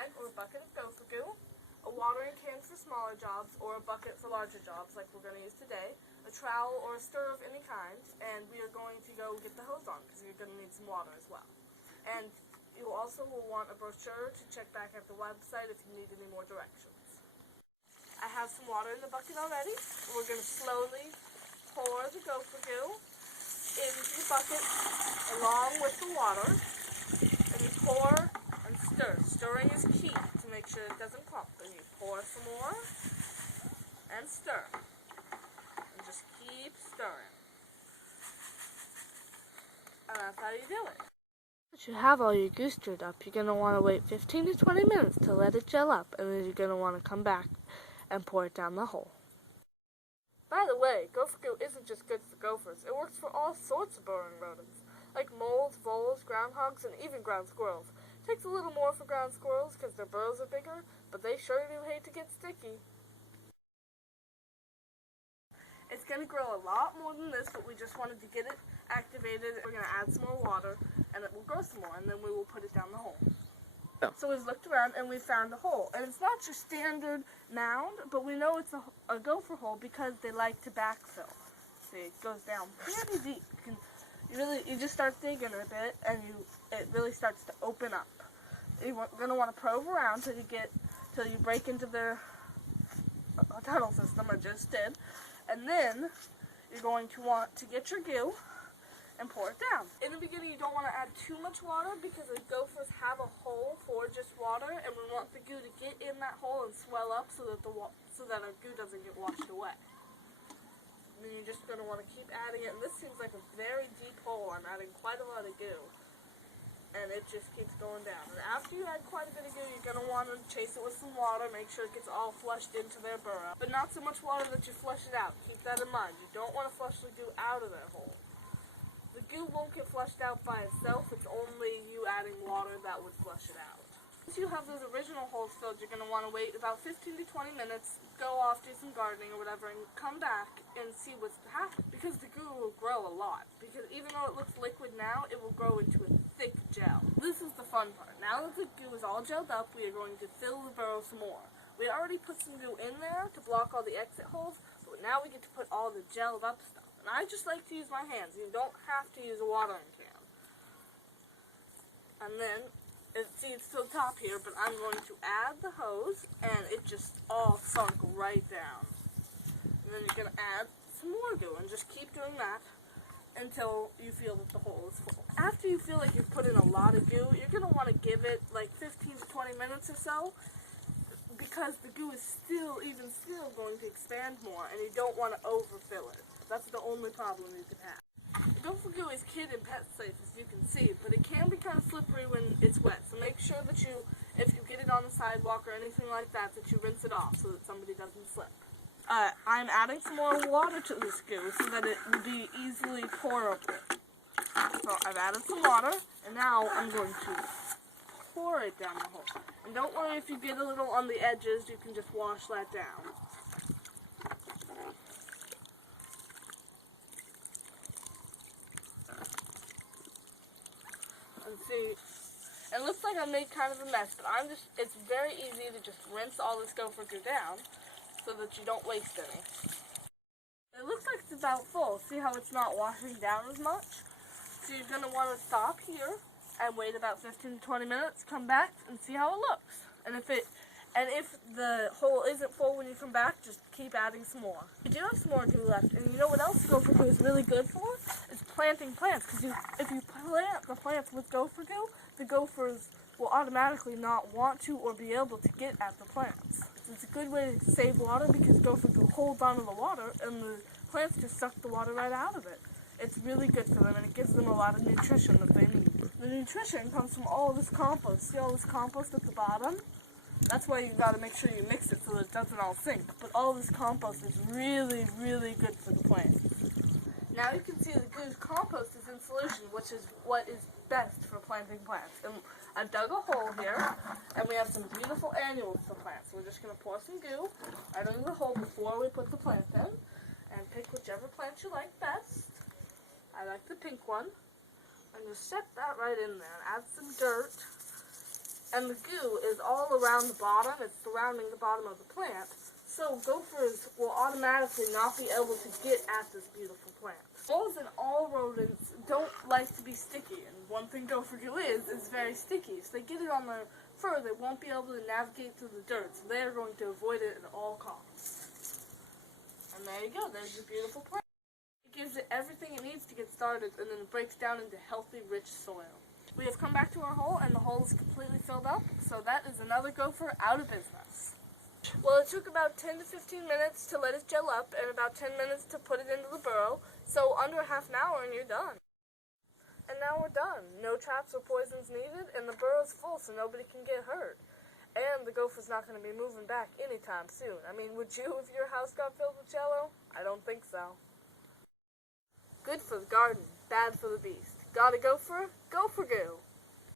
bag or a bucket of Gopher Goo, a watering can for smaller jobs or a bucket for larger jobs like we're going to use today, a trowel or a stir of any kind, and we are going to go get the hose on because you're going to need some water as well. And you also will want a brochure to check back at the website if you need any more directions. I have some water in the bucket already. We're going to slowly pour the Gopher Goo into the bucket along with the water, and you pour and stir. Stirring is key to make sure it doesn't clump. And you pour some more and stir. And just keep stirring. And that's how you do it. Once you have all your goo stirred up, you're going to want to wait 15 to 20 minutes to let it gel up, and then you're going to want to come back and pour it down the hole. By the way, Gopher Goo isn't just good for gophers. It works for all sorts of burrowing rodents, like moles, voles, groundhogs, and even ground squirrels. It takes a little more for ground squirrels because their burrows are bigger, but they sure do hate to get sticky. It's going to grow a lot more than this, but we just wanted to get it activated. We're going to add some more water, and it will grow some more, and then we will put it down the hole. Oh. So we've looked around, and we found a hole. And it's not your standard mound, but we know it's a gopher hole because they like to backfill. See, it goes down pretty deep. You just start digging a bit, and it really starts to open up. You're going to want to probe around till you break into the tunnel system I just did. And then you're going to want to get your goo and pour it down. In the beginning, you don't want to add too much water because the gophers have a hole for just water, and we want the goo to get in that hole and swell up so that our goo doesn't get washed away. And then you're just going to want to keep adding it, and this seems like a very deep hole. I'm adding quite a lot of goo, and it just keeps going down. And after you add quite a bit of goo, you're going to want to chase it with some water, make sure it gets all flushed into their burrow. But not so much water that you flush it out. Keep that in mind. You don't want to flush the goo out of their hole. The goo won't get flushed out by itself. It's only you adding water that would flush it out. Once you have those original holes filled, you're going to want to wait about 15 to 20 minutes, go off, do some gardening or whatever, and come back and see what's happened. Because the goo will grow a lot. Because even though it looks liquid now, it will grow into a thick gel. This is the fun part. Now that the goo is all gelled up, we are going to fill the burrow some more. We already put some goo in there to block all the exit holes, but now we get to put all the gelled up stuff. And I just like to use my hands. You don't have to use a watering can. And then, it's to the top here, but I'm going to add the hose, and it just all sunk right down. And then you're going to add some more goo, and just keep doing that until you feel that the hole is full. After you feel like you've put in a lot of goo, you're going to want to give it like 15 to 20 minutes or so, because the goo is still going to expand more, and you don't want to overfill it. That's the only problem you can have. Gopher Goo is kid and pet safe, as you can see, but it can be kind of slippery when it's wet. So make sure that if you get it on the sidewalk or anything like that, that you rinse it off so that somebody doesn't slip. I'm adding some more water to this goo so that it will be easily pourable. So I've added some water, and now I'm going to pour it down the hole. And don't worry if you get a little on the edges, you can just wash that down. And see, it looks like I made kind of a mess, but it's very easy to just rinse all this Gopher Goo down so that you don't waste any. It looks like it's about full. See how it's not washing down as much? So you're going to want to stop here and wait about 15 to 20 minutes, come back and see how it looks. And if the hole isn't full when you come back, just keep adding some more. You do have some more goo left, and you know what else Gopher Goo is really good for? Is planting plants, because if you plant the plants with Gopher Goo, the gophers will automatically not want to or be able to get at the plants. It's a good way to save water because Gopher Goo holds onto the water, and the plants just suck the water right out of it. It's really good for them, and it gives them a lot of nutrition that they need. The nutrition comes from all this compost. See all this compost at the bottom? That's why you got to make sure you mix it so that it doesn't all sink. But all this compost is really, really good for the plants. Now you can see the goo's compost is in solution, which is what is best for planting plants. And I've dug a hole here, and we have some beautiful annuals for plants. So we're just going to pour some goo right into the hole before we put the plant in, and pick whichever plant you like best. I like the pink one. And just set that right in there and add some dirt. And the goo is all around the bottom. It's surrounding the bottom of the plant. So gophers will automatically not be able to get at this beautiful plant. Moles and all rodents don't like to be sticky. And one thing gopher goo is very sticky. If they get it on their fur, they won't be able to navigate through the dirt. So they are going to avoid it at all costs. And there you go. There's your beautiful plant. It gives it everything it needs to get started, and then it breaks down into healthy, rich soil. We have come back to our hole, and the hole is completely filled up, so that is another gopher out of business. Well, it took about 10 to 15 minutes to let it gel up, and about 10 minutes to put it into the burrow, so under half an hour and you're done. And now we're done. No traps or poisons needed, and the burrow's full so nobody can get hurt. And the gopher's not going to be moving back anytime soon. I mean, would you if your house got filled with jello? I don't think so. Good for the garden, bad for the beast. Got a gopher? Gopher Goo!